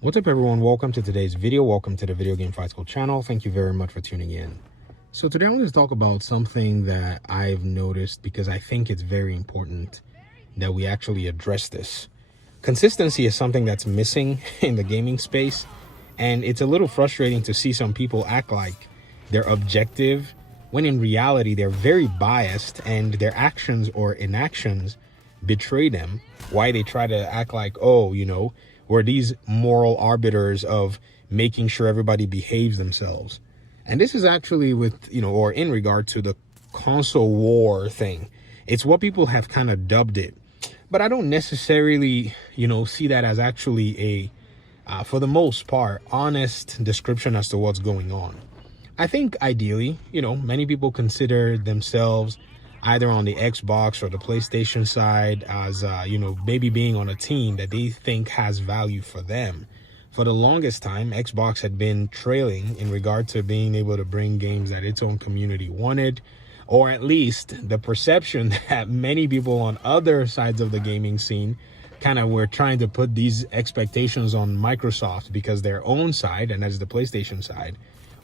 What's up, everyone? Welcome to today's video. Welcome to the Video Game Fight School channel. Thank you very much for tuning in. So today I'm going to talk about something that I've noticed because I think it's very important that we actually address this. Consistency is something that's missing in the gaming space, and it's a little frustrating to see some people act like they're objective when in reality they're very biased and their actions or inactions betray them. Why they try to act like, oh, we're these moral arbiters of making sure everybody behaves themselves. And this is actually or in regard to the console war thing. It's what people have kind of dubbed it. But I don't necessarily, see that as actually for the most part, honest description as to what's going on. I think ideally, many people consider themselves either on the Xbox or the PlayStation side as, maybe being on a team that they think has value for them. For the longest time, Xbox had been trailing in regard to being able to bring games that its own community wanted, or at least the perception that many people on other sides of the gaming scene kind of were trying to put these expectations on Microsoft because their own side, and that's the PlayStation side,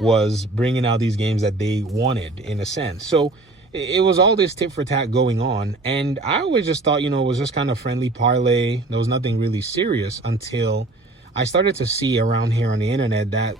was bringing out these games that they wanted in a sense. So it was all this tit for tat going on, and I always just thought, it was just kind of friendly parlay. There was nothing really serious until I started to see around here on the internet that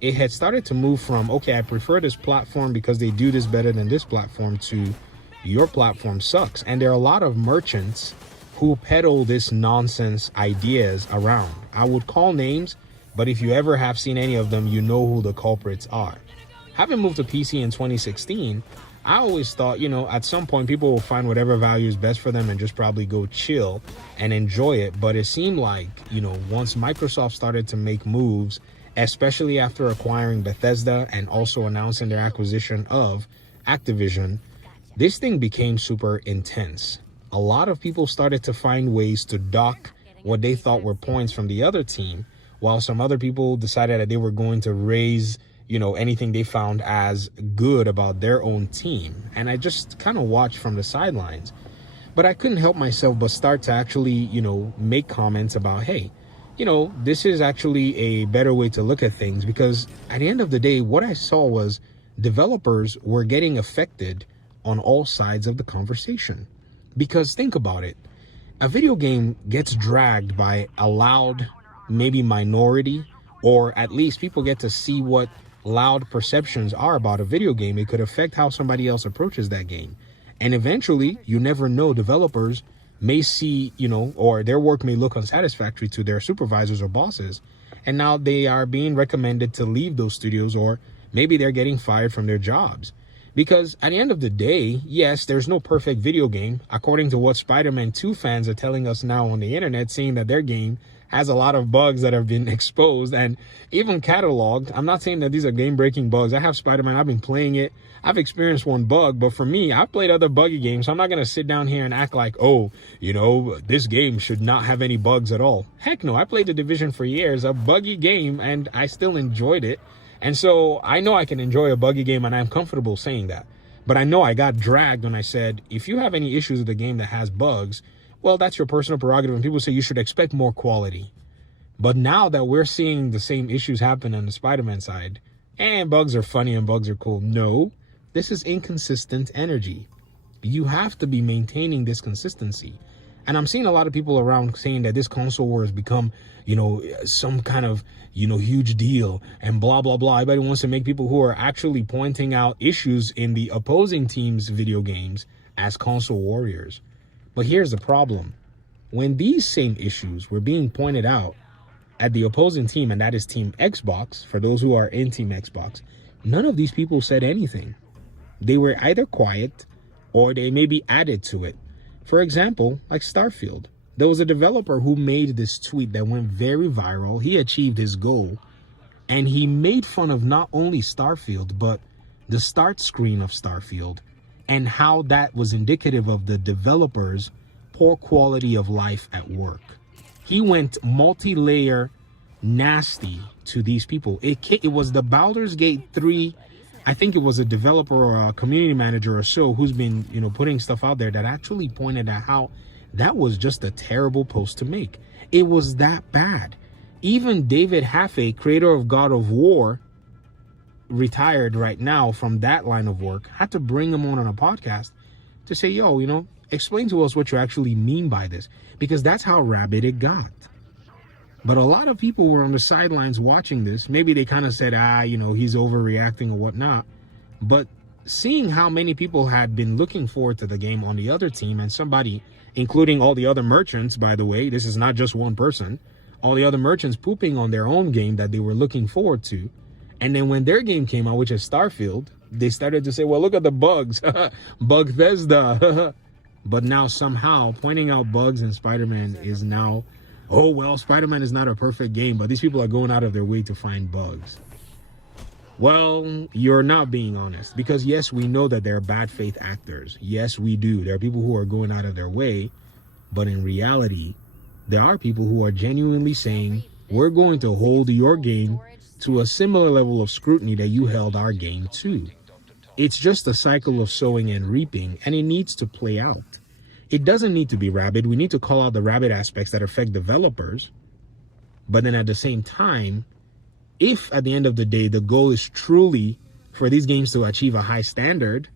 it had started to move from, okay, I prefer this platform because they do this better than this platform, to your platform sucks. And there are a lot of merchants who peddle this nonsense ideas around. I would call names, but if you ever have seen any of them, you know who the culprits are. Having moved to PC in 2016, I always thought, at some point people will find whatever value is best for them and just probably go chill and enjoy it. But it seemed like, once Microsoft started to make moves, especially after acquiring Bethesda and also announcing their acquisition of Activision, this thing became super intense. A lot of people started to find ways to dock what they thought were points from the other team, while some other people decided that they were going to raise anything they found as good about their own team. And I just kind of watched from the sidelines, but I couldn't help myself but start to actually, make comments about, hey, this is actually a better way to look at things, because at the end of the day, what I saw was developers were getting affected on all sides of the conversation. Because think about it, a video game gets dragged by a loud, maybe minority, or at least people get to see what loud perceptions are about a video game. It could affect how somebody else approaches that game. And eventually, you never know, developers may see, or their work may look unsatisfactory to their supervisors or bosses. And now they are being recommended to leave those studios, or maybe they're getting fired from their jobs. Because at the end of the day, yes, there's no perfect video game, according to what Spider-Man 2 fans are telling us now on the internet, saying that their game has a lot of bugs that have been exposed and even cataloged. I'm not saying that these are game-breaking bugs. I have Spider-Man. I've been playing it. I've experienced one bug, but for me, I've played other buggy games, so I'm not going to sit down here and act like, oh, this game should not have any bugs at all. Heck no, I played The Division for years, a buggy game, and I still enjoyed it. And so I know I can enjoy a buggy game, and I'm comfortable saying that. But I know I got dragged when I said, if you have any issues with a game that has bugs, well, that's your personal prerogative, and people say you should expect more quality. But now that we're seeing the same issues happen on the Spider-Man side, and bugs are funny and bugs are cool, no, this is inconsistent energy. You have to be maintaining this consistency. And I'm seeing a lot of people around saying that this console war has become, some kind of, huge deal and blah, blah, blah. Everybody wants to make people who are actually pointing out issues in the opposing team's video games as console warriors. But here's the problem. When these same issues were being pointed out at the opposing team, and that is Team Xbox, for those who are in Team Xbox, none of these people said anything. They were either quiet or they maybe added to it. For example, like Starfield. There was a developer who made this tweet that went very viral. He achieved his goal, and he made fun of not only Starfield, but the start screen of Starfield, and how that was indicative of the developer's poor quality of life at work. He went multi-layer nasty to these people. It was the Baldur's Gate 3, I think it was a developer or a community manager or so who's been, putting stuff out there that actually pointed at how that was just a terrible post to make. It was that bad. Even David Haffey, creator of God of War, retired right now from that line of work, had to bring him on a podcast to say, yo, explain to us what you actually mean by this, because that's how rabid it got. But a lot of people were on the sidelines watching this. Maybe they kind of said, he's overreacting or whatnot. But seeing how many people had been looking forward to the game on the other team, and somebody, including all the other merchants, by the way, this is not just one person, all the other merchants pooping on their own game that they were looking forward to. And then when their game came out, which is Starfield, they started to say, well, look at the bugs. Bugthesda. But now somehow pointing out bugs in Spider-Man is now, oh, well, Spider-Man is not a perfect game, but these people are going out of their way to find bugs. Well, you're not being honest, because yes, we know that there are bad faith actors. Yes, we do. There are people who are going out of their way, but in reality, there are people who are genuinely saying, we're going to hold your game to a similar level of scrutiny that you held our game to. It's just a cycle of sowing and reaping, and it needs to play out. It doesn't need to be rabid. We need to call out the rabid aspects that affect developers. But then at the same time, if at the end of the day, the goal is truly for these games to achieve a high standard,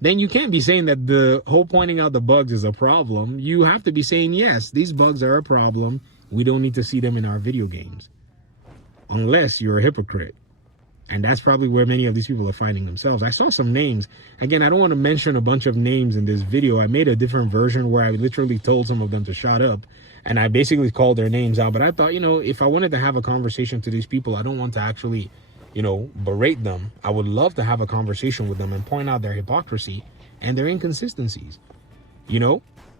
then you can't be saying that the whole pointing out the bugs is a problem. You have to be saying, yes, these bugs are a problem. We don't need to see them in our video games. Unless you're a hypocrite. And that's probably where many of these people are finding themselves. I saw some names. Again, I don't want to mention a bunch of names in this video. I made a different version where I literally told some of them to shut up. And I basically called their names out. But I thought, if I wanted to have a conversation to these people, I don't want to actually, berate them. I would love to have a conversation with them and point out their hypocrisy and their inconsistencies.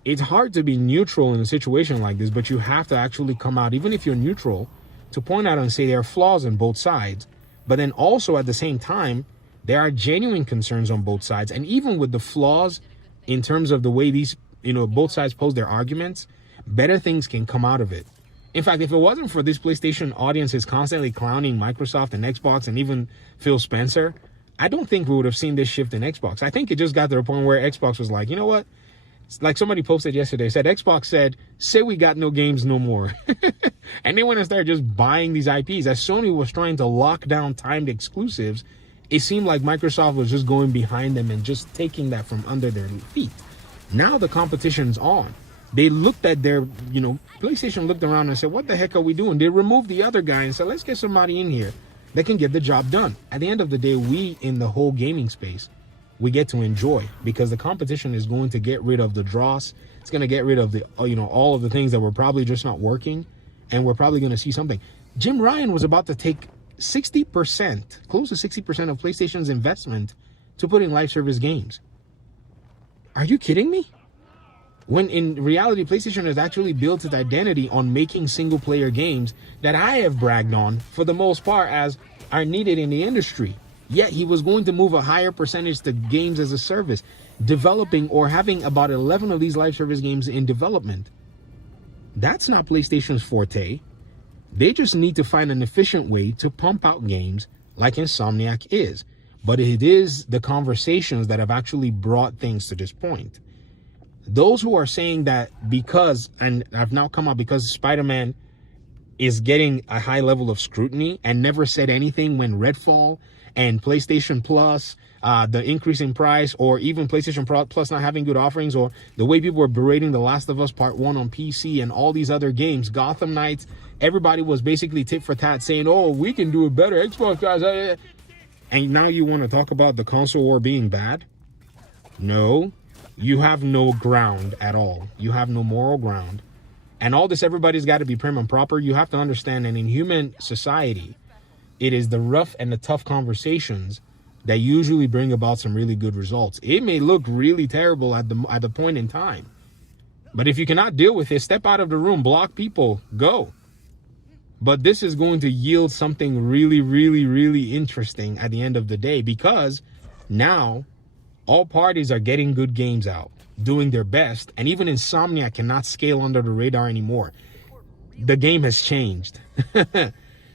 It's hard to be neutral in a situation like this, but you have to actually come out, even if you're neutral, to point out and say there are flaws on both sides. But then also at the same time, there are genuine concerns on both sides. And even with the flaws in terms of the way these, both sides pose their arguments, better things can come out of it. In fact, if it wasn't for this PlayStation audiences constantly clowning Microsoft and Xbox and even Phil Spencer, I don't think we would have seen this shift in Xbox. I think it just got to the point where Xbox was like, you know what? Like somebody posted yesterday, said Xbox said, say we got no games no more. And they went and started just buying these IPs. As Sony was trying to lock down timed exclusives, it seemed like Microsoft was just going behind them and just taking that from under their feet. Now the competition's on. They looked at their, PlayStation looked around and said, what the heck are we doing? They removed the other guy and said, let's get somebody in here that can get the job done. At the end of the day, we in the whole gaming space, we get to enjoy, because the competition is going to get rid of the dross. It's going to get rid of the, all of the things that were probably just not working. And we're probably going to see something. Jim Ryan was about to take 60%, close to 60% of PlayStation's investment to put in live service games. Are you kidding me? When in reality, PlayStation has actually built its identity on making single player games that I have bragged on for the most part as are needed in the industry. Yet he was going to move a higher percentage to games as a service, developing or having about 11 of these live service games in development. That's not PlayStation's forte. They just need to find an efficient way to pump out games like Insomniac is. But it is the conversations that have actually brought things to this point. Those who are saying that because, and I've now come out because Spider-Man is getting a high level of scrutiny and never said anything when Redfall and PlayStation Plus, the increase in price, or even PlayStation Plus not having good offerings, or the way people were berating The Last of Us Part 1 on PC and all these other games, Gotham Knights, everybody was basically tit for tat saying, oh, we can do it better, Xbox guys. And now you want to talk about the console war being bad? No, you have no ground at all. You have no moral ground. And all this, everybody's got to be prim and proper. You have to understand that in human society, it is the rough and the tough conversations that usually bring about some really good results. It may look really terrible at the point in time, but if you cannot deal with it, step out of the room, block people, go. But this is going to yield something really, really, really interesting at the end of the day, because now all parties are getting good games out, doing their best, and even Insomniac cannot scale under the radar anymore. The game has changed.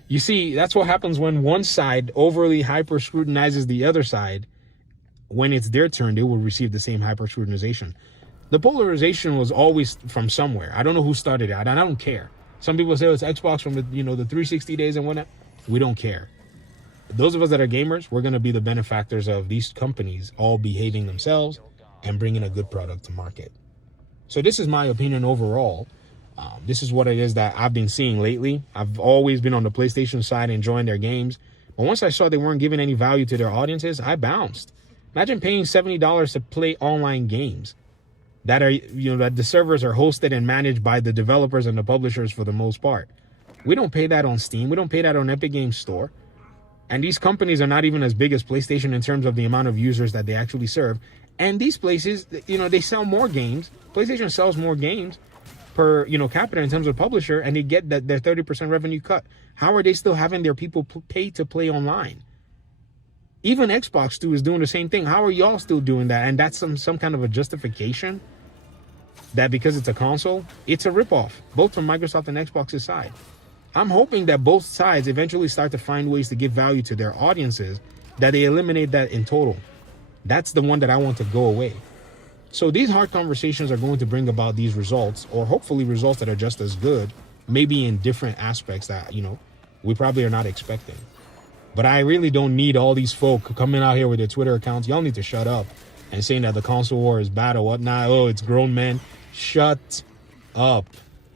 You see, that's what happens when one side overly hyper scrutinizes the other side. When it's their turn, they will receive the same hyper scrutinization. The polarization was always from somewhere. I don't know who started it, and I don't care. Some people say it's Xbox from the 360 days and whatnot. We don't care. Those of us that are gamers, we're going to be the benefactors of these companies all behaving themselves and bringing a good product to market. So this is my opinion overall. This is what it is that I've been seeing lately. I've always been on the PlayStation side enjoying their games. But once I saw they weren't giving any value to their audiences, I bounced. Imagine paying $70 to play online games that are, that the servers are hosted and managed by the developers and the publishers for the most part. We don't pay that on Steam. We don't pay that on Epic Games Store. And these companies are not even as big as PlayStation in terms of the amount of users that they actually serve. And these places, they sell more games. PlayStation sells more games per, capita in terms of publisher, and they get their 30% revenue cut. How are they still having their people pay to play online? Even Xbox too is doing the same thing. How are y'all still doing that? And that's some kind of a justification that because it's a console, it's a ripoff, both from Microsoft and Xbox's side. I'm hoping that both sides eventually start to find ways to give value to their audiences, that they eliminate that in total. That's the one that I want to go away. So these hard conversations are going to bring about these results, or hopefully results that are just as good, maybe in different aspects that, we probably are not expecting. But I really don't need all these folk coming out here with their Twitter accounts. Y'all need to shut up and saying that the console war is bad or whatnot. Oh, it's grown men. Shut up.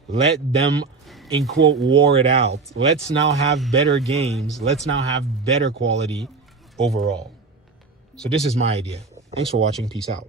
Let them, in quote, war it out. Let's now have better games. Let's now have better quality overall. So this is my idea. Thanks for watching. Peace out.